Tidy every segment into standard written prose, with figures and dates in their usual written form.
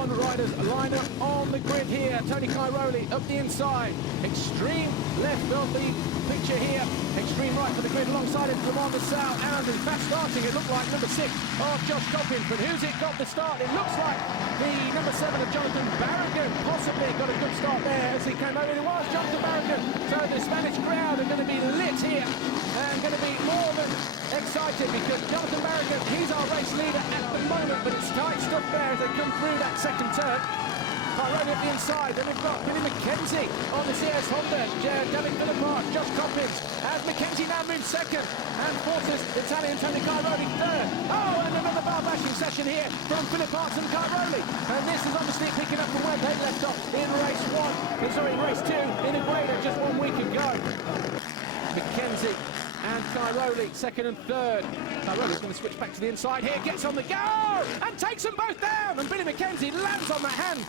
1 riders line up on the grid here. Tony Cairoli up the inside, extreme left of the picture here, extreme right for the grid alongside him, Commander Sal, and in fact starting it looked like number 6 of Josh Coppins, but who's it got the start? It looks like the number 7 of Jonathan Barragan possibly got a good start there as he came over. It was Jonathan Barragan, so the Spanish crowd are going to be lit here and going to be more than excited because Jonathan Barragan, he's our race leader at the moment, but it's tight stuff there as they come through that second turn. Cairoli at the inside, then we've got Billy McKenzie on the CS Honda, Devin Philippart, Josh Coppins, as McKenzie now moves second, and forces Italian Tony Cairoli third. Oh, and another bar bashing session here from Philippart and Cairoli, and this is obviously picking up from where they left off in race 2 in Agueda just 1 week ago. McKenzie and Cairoli second and third. Cairoli's going to switch back to the inside here, gets on the go and takes them both down, and Billy McKenzie lands on that hand,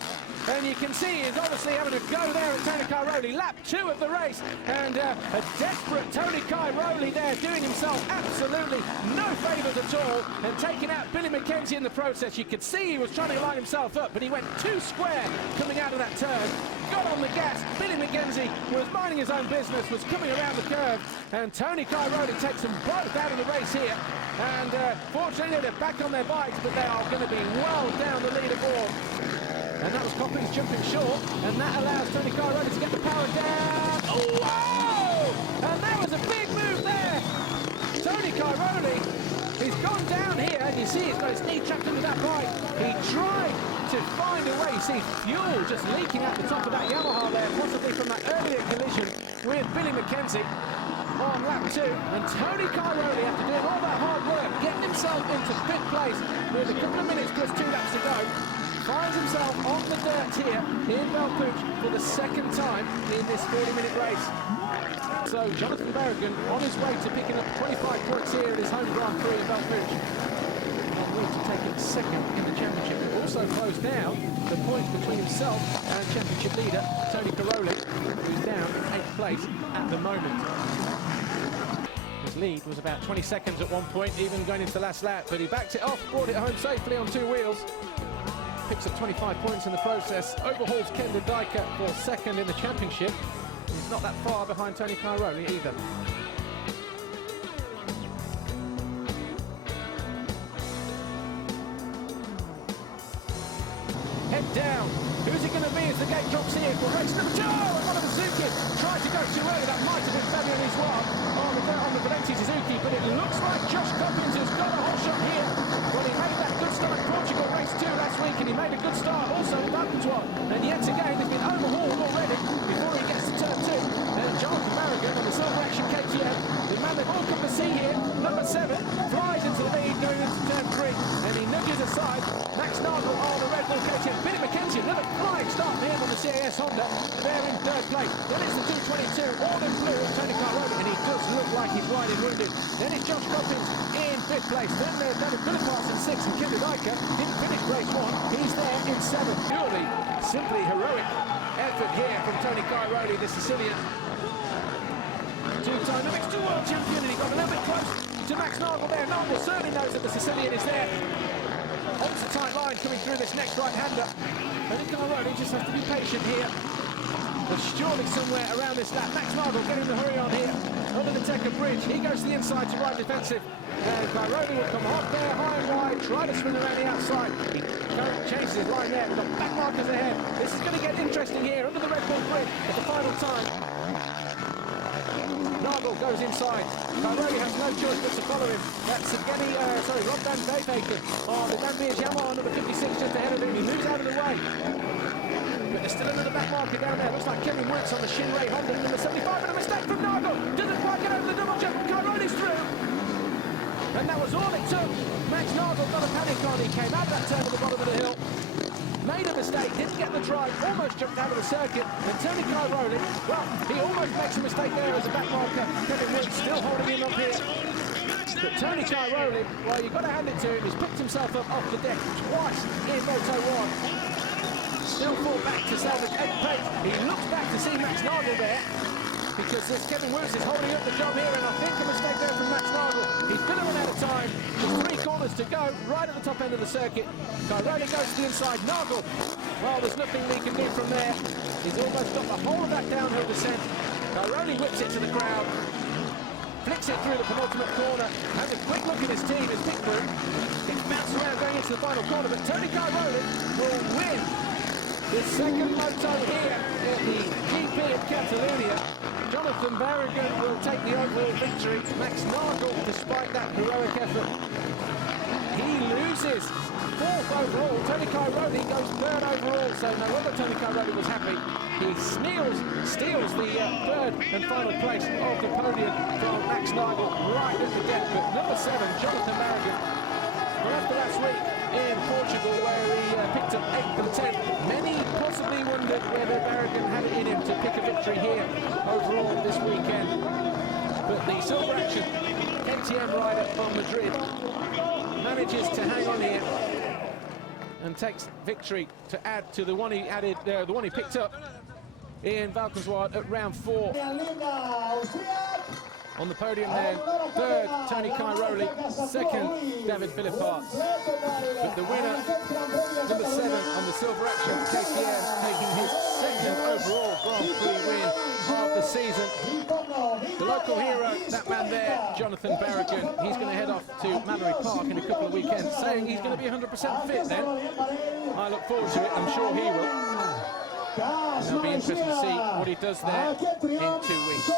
and you can see he's obviously having a go there at Tony Cairoli. Lap 2 of the race, and a desperate Tony Cairoli there doing himself absolutely no favours at all and taking out Billy McKenzie in the process. You could see he was trying to line himself up, but he went too square coming out of that turn, got on the gas. Billy McKenzie was minding his own business, was coming around the curve, and Tony Cairoli takes them both out of the race here, and fortunately they're back on their bikes, but they are going to be well down the leaderboard. And that was Coppins jumping short, and that allows Tony Cairoli to get the power down. Oh, whoa! And that was a big move there. Tony Cairoli, he's gone down here, and you see he's got his knee trapped into that bike. He tried to find a way. You see fuel just leaking out the top of that Yamaha there, possibly from that earlier collision with Billy McKenzie on lap 2, and Tony Cairoli, after doing all that hard work, getting himself into 5th place with a couple of minutes plus 2 laps to go, finds himself on the dirt here in Bellpuig for the 2nd time in this 40-minute race. So Jonathan Barragan on his way to picking up 25 points here at his home Grand Prix in Bellpuig, on route to take him 2nd in the championship. It also closed down the points between himself and championship leader Tony Cairoli, who's down in 8th place at the moment. His lead was about 20 seconds at one point, even going into the last lap, but he backed it off, brought it home safely on 2 wheels, picks up 25 points in the process, overhauls Kendon Dyker for 2nd in the championship. He's not that far behind Tony Cairoli either. Head down. Who's it going to be as the gate drops here for race number 2? And one of the Suzuki tried to go too early. That might have been Fabian Isoire on the Valenti Suzuki, but it looks like Josh Coppins has got a hot shot here. Well, he made that good start in Portugal race 2 last week, and he made a good start also in Valentinois. And yet again, he's been overhauled already before he gets to turn 2. And Jonathan Barragan on the Silver Action KTM, the man they've all come to see here, number 7, flies into the lead going into turn 3, and he nudges aside Max Nagel on the Red Bull KTM. Billy McKenzie, another flying start for him on the CAS Honda. They're in 3rd place. Then it's the 222, all in blue of Tony Cairoli, and he does look like he's riding wounded. Then it's Josh Coppins in 5th place. Then there's David Philippart in 6th, and Kendon Dyker didn't finish race 1. He's there in 7th. Purely, simply heroic effort here from Tony Cairoli, the Sicilian. 2-time MX2 World Champion, and he got a little bit close to Max Nagel there. Nagel certainly knows that the Sicilian is there. Holds a tight line coming through this next right-hander. Tony Cairoli just has to be patient here. But surely somewhere around this lap, Max Nagel getting the hurry on here. Under the Tecker Bridge, he goes to the inside to ride defensive. And Cairoli will come hot there, high and wide, try to swing around the outside. He changes his line there, we've got back markers ahead. This is going to get interesting here under the Red Bull grid at the final time. Nagel goes inside. Cairoli has no choice but to follow him. That's Rob Van Veefaken on the Dan Beers Yamaha number 56 just ahead of him. He moves out of the way. But there's still another back marker down there. Looks like Kevin Woods on the Shinray Honda number 75, and a mistake from Nagel. Doesn't quite get over the double jump. Cairoli's through. And that was all it took. Max Nagel got a panic on. He came out of that turn at the bottom of the hill. Made a mistake, didn't get the drive, almost jumped out of the circuit, and Tony Cairoli, well, he almost makes a mistake there as a back marker. Kevin Woods still holding him up here. But Tony Cairoli, well, you've got to hand it to him, he's picked himself up off the deck twice in Moto 1. Still fought back to salvage 8th place. He looks back to see Max Nagel there, because this Kevin Woods is holding up the job here, and I think a mistake there from Max Nagel. He's going to run out of time, there's 3 corners to go. go, right at the top end of the circuit. Cairoli goes to the inside. Nagel, well, there's nothing we can do from there. He's almost got the whole of that downhill descent. Cairoli whips it to the crowd, flicks it through the penultimate corner, has a quick look at his team, his pit crew. It's bounced around going into the final corner, but Tony Cairoli will win the second moto here at the GP of Catalonia. Jonathan Barragan will take the overall victory. Max Nagel, despite that heroic effort, he loses fourth overall. Tony Cairoli goes third overall, so no wonder Tony Cairoli was happy. He steals the third and final place of the podium from Max Nagel right at the death. But number 7, Jonathan Barragan, well, after last week in Portugal where he picked up 8th and 10th, many possibly wondered whether Barragan had it in him to pick a victory here overall this weekend. But the Silver Action KTM rider from Madrid manages to hang on here and takes victory to add to the one he added, the one he picked up in Valkenswaard at round 4. On the podium then, third, Tony Cairoli, second, David Philippart. But the winner, number 7 on the Silver Action, KTM, taking his second overall Grand Prix win of the season. The local hero, that man there, Jonathan Barragan, he's going to head off to Mallory Park in a couple of weekends, saying he's going to be 100% fit then. I look forward to it, I'm sure he will. It'll be interesting to see what he does there in 2 weeks.